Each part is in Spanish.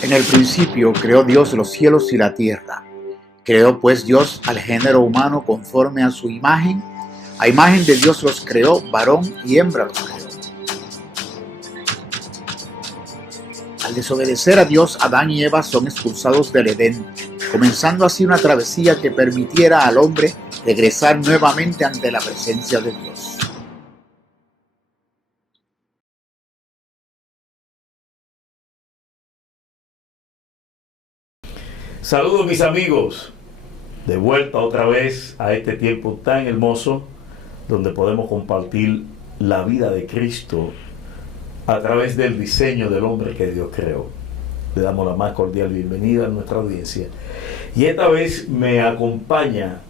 En el principio creó Dios los cielos y la tierra. Creó pues Dios al género humano conforme a su imagen. A imagen de Dios los creó, varón y hembra los creó. Al desobedecer a Dios, Adán y Eva son expulsados del Edén, comenzando así una travesía que permitiera al hombre regresar nuevamente ante la presencia de Dios. Saludos mis amigos, de vuelta otra vez a este tiempo tan hermoso donde podemos compartir la vida de Cristo a través del diseño del hombre que Dios creó. Le damos la más cordial bienvenida a nuestra audiencia y esta vez me acompaña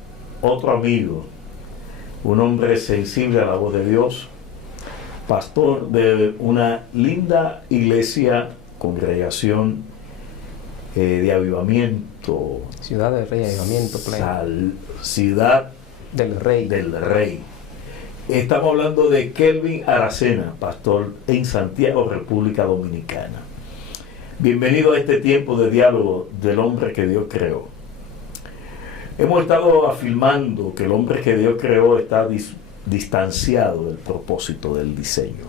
otro amigo, un hombre sensible a la voz de Dios, pastor de una linda iglesia, congregación de avivamiento, Ciudad del Rey, avivamiento pleno. Ciudad del Rey. del Rey. Estamos hablando de Kelvin Aracena, pastor en Santiago, República Dominicana. Bienvenido a este tiempo de diálogo del hombre que Dios creó. Hemos estado afirmando que el hombre que Dios creó está distanciado del propósito del diseño.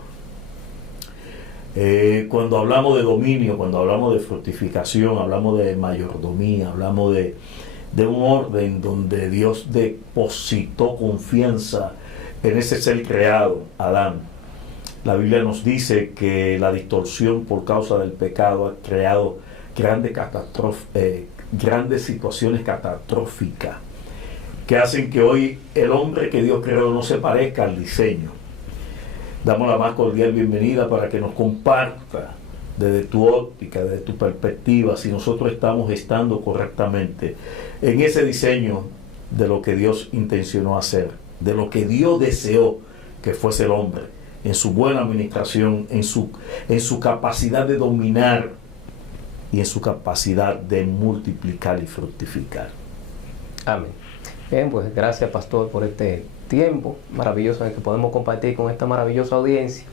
Cuando hablamos de dominio, cuando hablamos de fructificación, hablamos de mayordomía, hablamos de un orden donde Dios depositó confianza en ese ser creado, Adán. La Biblia nos dice que la distorsión por causa del pecado ha creado grandes situaciones catastróficas que hacen que hoy el hombre que Dios creó no se parezca al diseño. Damos la más cordial bienvenida para que nos comparta desde tu óptica, desde tu perspectiva, si nosotros estamos estando correctamente en ese diseño de lo que Dios intencionó hacer, de lo que Dios deseó que fuese el hombre, en su buena administración, en su capacidad de dominar y en su capacidad de multiplicar y fructificar. Amén. Bien, pues gracias, pastor, por este tiempo maravilloso en el que podemos compartir con esta maravillosa audiencia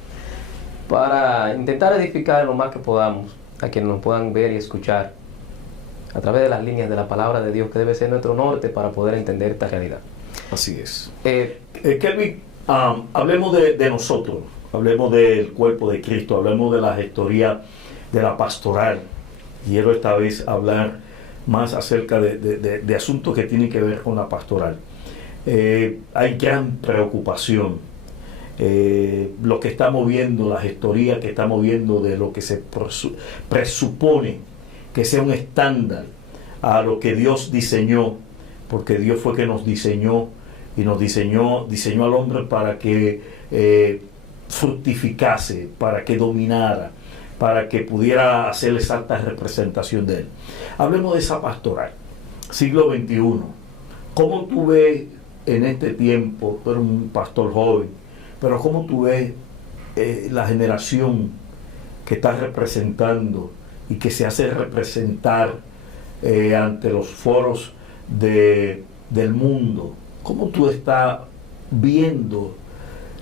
para intentar edificar lo más que podamos a quienes nos puedan ver y escuchar a través de las líneas de la palabra de Dios, que debe ser nuestro norte para poder entender esta realidad. Así es. Kelvin, hablemos de nosotros, hablemos del cuerpo de Cristo, hablemos de la gestoría de la pastoral. Quiero esta vez hablar más acerca de asuntos que tienen que ver con la pastoral. Hay gran preocupación. Lo que estamos viendo, la gestoría que estamos viendo de lo que se presupone que sea un estándar a lo que Dios diseñó, porque Dios fue que nos diseñó y nos diseñó al hombre para que fructificase, para que dominara, para que pudiera hacer exacta representación de él. Hablemos de esa pastoral, siglo XXI. ¿Cómo tú ves en este tiempo, tú eres un pastor joven, pero cómo tú ves la generación que estás representando y que se hace representar ante los foros del mundo? ¿Cómo tú estás viendo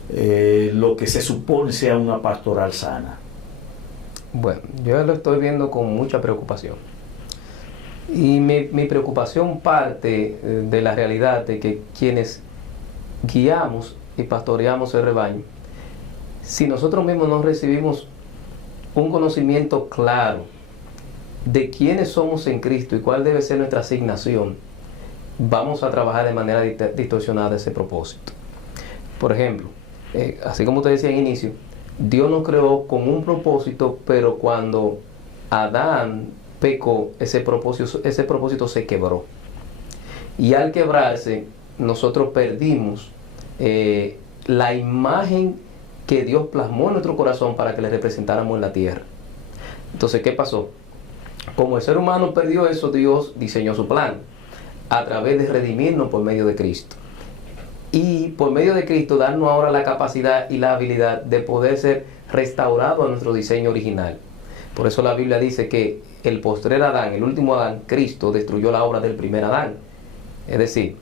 lo que se supone sea una pastoral sana? Bueno, yo lo estoy viendo con mucha preocupación. Y mi preocupación parte de la realidad de que quienes guiamos y pastoreamos el rebaño, si nosotros mismos no recibimos un conocimiento claro de quiénes somos en Cristo y cuál debe ser nuestra asignación, vamos a trabajar de manera distorsionada ese propósito. Por ejemplo, así como usted decía en inicio, Dios nos creó con un propósito, pero cuando Adán pecó, ese propósito se quebró. Y al quebrarse, nosotros perdimos la imagen que Dios plasmó en nuestro corazón para que le representáramos en la tierra. Entonces, ¿qué pasó? Como el ser humano perdió eso, Dios diseñó su plan a través de redimirnos por medio de Cristo. Y por medio de Cristo darnos ahora la capacidad y la habilidad de poder ser restaurado a nuestro diseño original. Por eso la Biblia dice que el postrer Adán, el último Adán, Cristo, destruyó la obra del primer Adán. Es decir,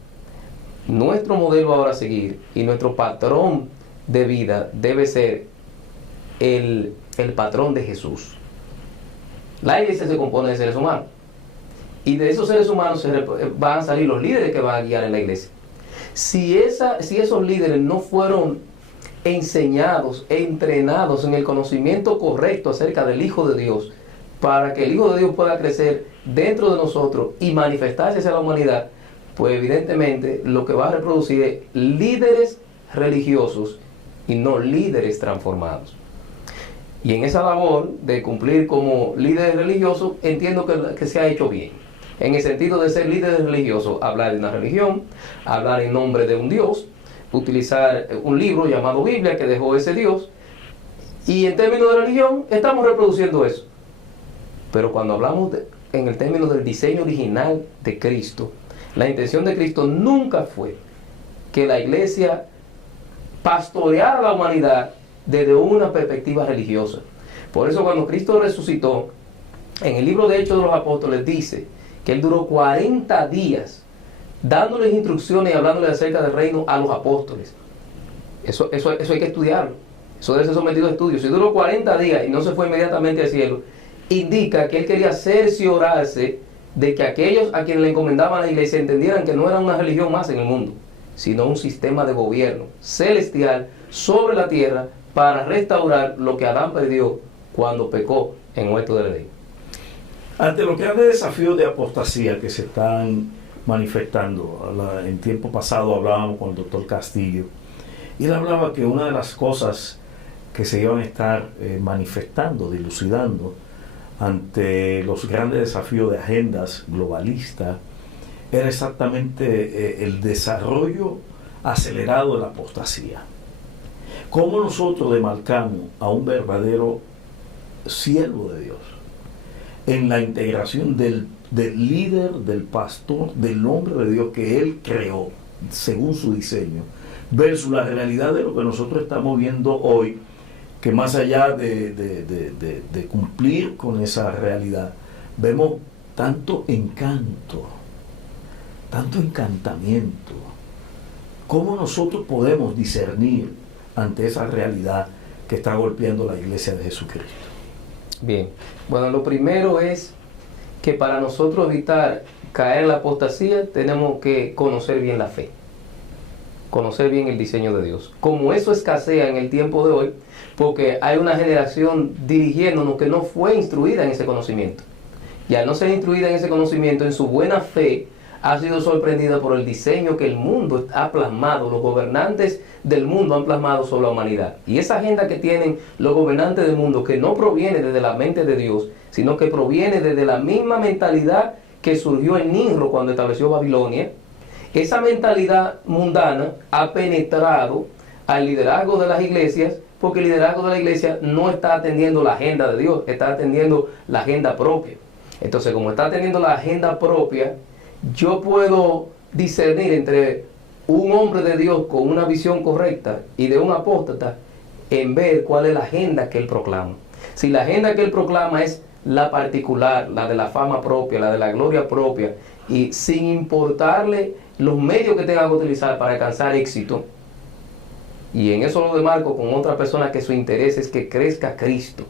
nuestro modelo ahora a seguir y nuestro patrón de vida debe ser el patrón de Jesús. La iglesia se compone de seres humanos. Y de esos seres humanos van a salir los líderes que van a guiar en la iglesia. Si esos líderes no fueron enseñados, entrenados en el conocimiento correcto acerca del Hijo de Dios, para que el Hijo de Dios pueda crecer dentro de nosotros y manifestarse hacia la humanidad, pues evidentemente lo que va a reproducir es líderes religiosos y no líderes transformados. Y en esa labor de cumplir como líderes religiosos, entiendo que se ha hecho bien. En el sentido de ser líderes religiosos, hablar de una religión, hablar en nombre de un Dios, utilizar un libro llamado Biblia que dejó ese Dios, y en términos de religión estamos reproduciendo eso. Pero cuando hablamos en el término del diseño original de Cristo, la intención de Cristo nunca fue que la iglesia pastoreara a la humanidad desde una perspectiva religiosa. Por eso cuando Cristo resucitó, en el libro de Hechos de los Apóstoles dice que Él duró 40 días dándoles instrucciones y hablándoles acerca del reino a los apóstoles. Eso hay que estudiarlo. Eso debe ser sometido a estudio. Si duró 40 días y no se fue inmediatamente al cielo, indica que Él quería cerciorarse de que aquellos a quienes le encomendaban a la iglesia entendieran que no era una religión más en el mundo, sino un sistema de gobierno celestial sobre la tierra para restaurar lo que Adán perdió cuando pecó en el huerto del Edén. Ante los grandes desafíos de apostasía que se están manifestando, en tiempo pasado hablábamos con el doctor Castillo, y él hablaba que una de las cosas que se iban a estar manifestando, dilucidando, ante los grandes desafíos de agendas globalistas, era exactamente el desarrollo acelerado de la apostasía. ¿Cómo nosotros demarcamos a un verdadero siervo de Dios en la integración del líder, del pastor, del hombre de Dios que Él creó según su diseño, versus la realidad de lo que nosotros estamos viendo hoy, que más allá de cumplir con esa realidad, vemos tanto encanto, tanto encantamiento? ¿Cómo nosotros podemos discernir ante esa realidad que está golpeando la iglesia de Jesucristo? Bien, bueno, lo primero es que para nosotros evitar caer en la apostasía tenemos que conocer bien la fe, conocer bien el diseño de Dios. Como eso escasea en el tiempo de hoy, porque hay una generación dirigiéndonos que no fue instruida en ese conocimiento. Y al no ser instruida en ese conocimiento, en su buena fe, ha sido sorprendida por el diseño que el mundo ha plasmado, los gobernantes del mundo han plasmado sobre la humanidad. Y esa agenda que tienen los gobernantes del mundo, que no proviene desde la mente de Dios, sino que proviene desde la misma mentalidad que surgió en Nimrod cuando estableció Babilonia, esa mentalidad mundana ha penetrado al liderazgo de las iglesias, porque el liderazgo de la iglesia no está atendiendo la agenda de Dios, está atendiendo la agenda propia. Entonces, como está atendiendo la agenda propia, yo puedo discernir entre un hombre de Dios con una visión correcta y de un apóstata en ver cuál es la agenda que él proclama. Si la agenda que él proclama es la particular, la de la fama propia, la de la gloria propia, y sin importarle los medios que tenga que utilizar para alcanzar éxito, y en eso lo demarco con otra persona que su interés es que crezca Cristo,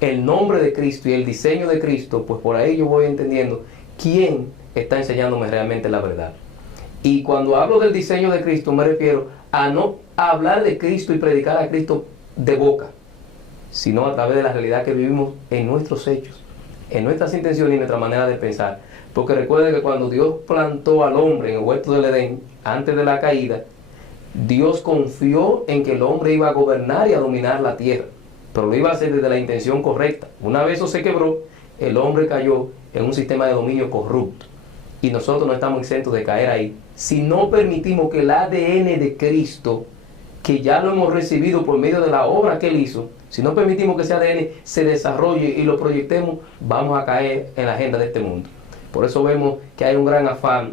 el nombre de Cristo y el diseño de Cristo, pues por ahí yo voy entendiendo quién está enseñándome realmente la verdad. Y cuando hablo del diseño de Cristo me refiero a no hablar de Cristo y predicar a Cristo de boca, sino a través de la realidad que vivimos en nuestros hechos, en nuestras intenciones y nuestra manera de pensar. Porque recuerden que cuando Dios plantó al hombre en el huerto del Edén, antes de la caída, Dios confió en que el hombre iba a gobernar y a dominar la tierra, pero lo iba a hacer desde la intención correcta. Una vez eso se quebró, el hombre cayó en un sistema de dominio corrupto. Y nosotros no estamos exentos de caer ahí si no permitimos que el ADN de Cristo, que ya lo hemos recibido por medio de la obra que Él hizo, si no permitimos que ese ADN se desarrolle y lo proyectemos, vamos a caer en la agenda de este mundo. Por eso vemos que hay un gran afán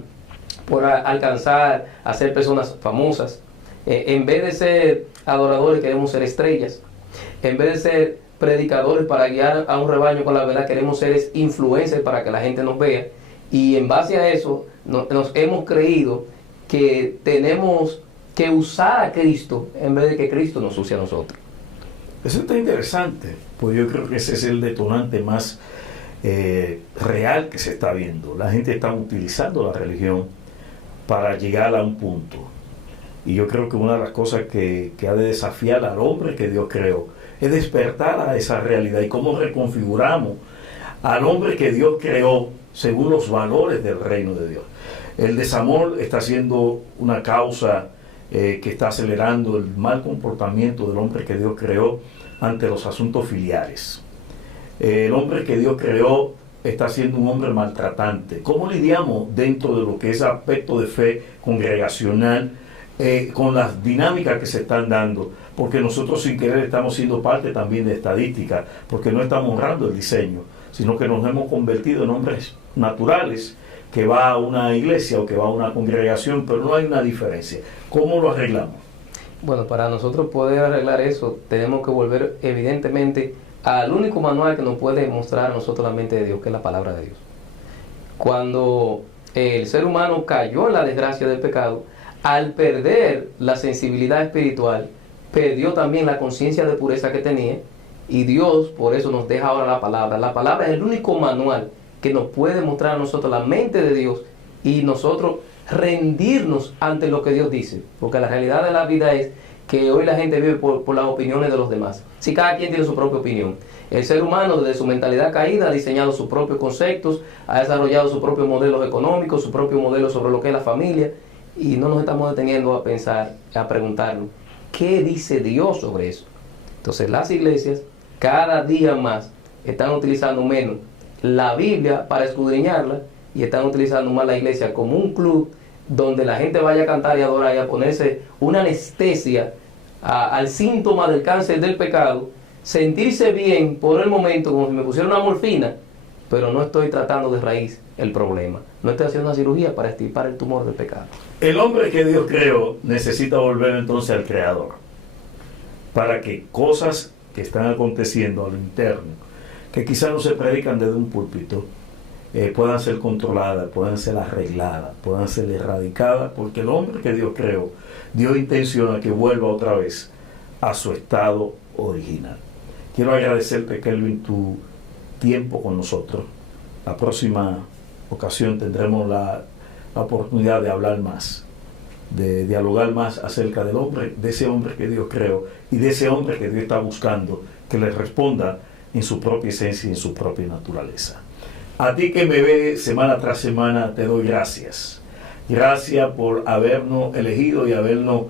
por alcanzar a ser personas famosas. En vez de ser adoradores, queremos ser estrellas. En vez de ser predicadores para guiar a un rebaño con la verdad, queremos ser influencers para que la gente nos vea. Y en base a eso nos hemos creído que tenemos que usar a Cristo en vez de que Cristo nos use a nosotros. Eso está interesante, pues yo creo que ese es el detonante más real que se está viendo. La gente está utilizando la religión para llegar a un punto. Y yo creo que una de las cosas que ha de desafiar al hombre que Dios creó es despertar a esa realidad y cómo reconfiguramos al hombre que Dios creó según los valores del reino de Dios. El desamor está siendo una causa que está acelerando el mal comportamiento del hombre que Dios creó ante los asuntos filiales. El hombre que Dios creó está siendo un hombre maltratante. ¿Cómo lidiamos dentro de lo que es aspecto de fe congregacional con las dinámicas que se están dando? Porque nosotros sin querer estamos siendo parte también de estadística, porque no estamos honrando el diseño, sino que nos hemos convertido en hombres naturales que va a una iglesia o que va a una congregación, pero no hay una diferencia. ¿Cómo lo arreglamos? Bueno, para nosotros poder arreglar eso, tenemos que volver evidentemente al único manual que nos puede mostrar a nosotros la mente de Dios, que es la palabra de Dios. Cuando el ser humano cayó en la desgracia del pecado, al perder la sensibilidad espiritual, perdió también la conciencia de pureza que tenía, y Dios por eso nos deja ahora la palabra. La palabra es el único manual que nos puede mostrar a nosotros la mente de Dios y nosotros rendirnos ante lo que Dios dice, porque la realidad de la vida es que hoy la gente vive por las opiniones de los demás. Si cada quien tiene su propia opinión. El ser humano desde su mentalidad caída ha diseñado sus propios conceptos, ha desarrollado sus propios modelos económicos, su propio modelo sobre lo que es la familia, y no nos estamos deteniendo a pensar, a preguntarnos, ¿qué dice Dios sobre eso? Entonces las iglesias cada día más están utilizando menos la Biblia para escudriñarla y están utilizando más la iglesia como un club donde la gente vaya a cantar y adorar y a ponerse una anestesia al síntoma del cáncer del pecado, sentirse bien por el momento como si me pusiera una morfina, pero no estoy tratando de raíz el problema, no estoy haciendo una cirugía para extirpar el tumor del pecado. El hombre que Dios creó necesita volver entonces al Creador para que cosas que están aconteciendo a lo interno, que quizás no se predican desde un púlpito, puedan ser controladas, puedan ser arregladas, puedan ser erradicadas, porque el hombre que Dios creó, Dios intenciona que vuelva otra vez a su estado original. Quiero agradecerte, Kelvin, tu tiempo con nosotros. La próxima ocasión tendremos la oportunidad de hablar más, de dialogar más acerca del hombre, de ese hombre que Dios creó y de ese hombre que Dios está buscando que le responda en su propia esencia y en su propia naturaleza. A ti que me ves semana tras semana, te doy gracias. Gracias por habernos elegido y habernos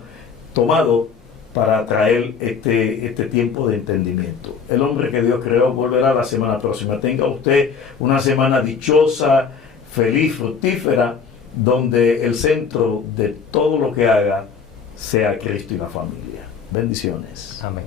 tomado para traer este tiempo de entendimiento. El hombre que Dios creó volverá la semana próxima. Tenga usted una semana dichosa, feliz, fructífera, donde el centro de todo lo que haga sea Cristo y la familia. Bendiciones. Amén.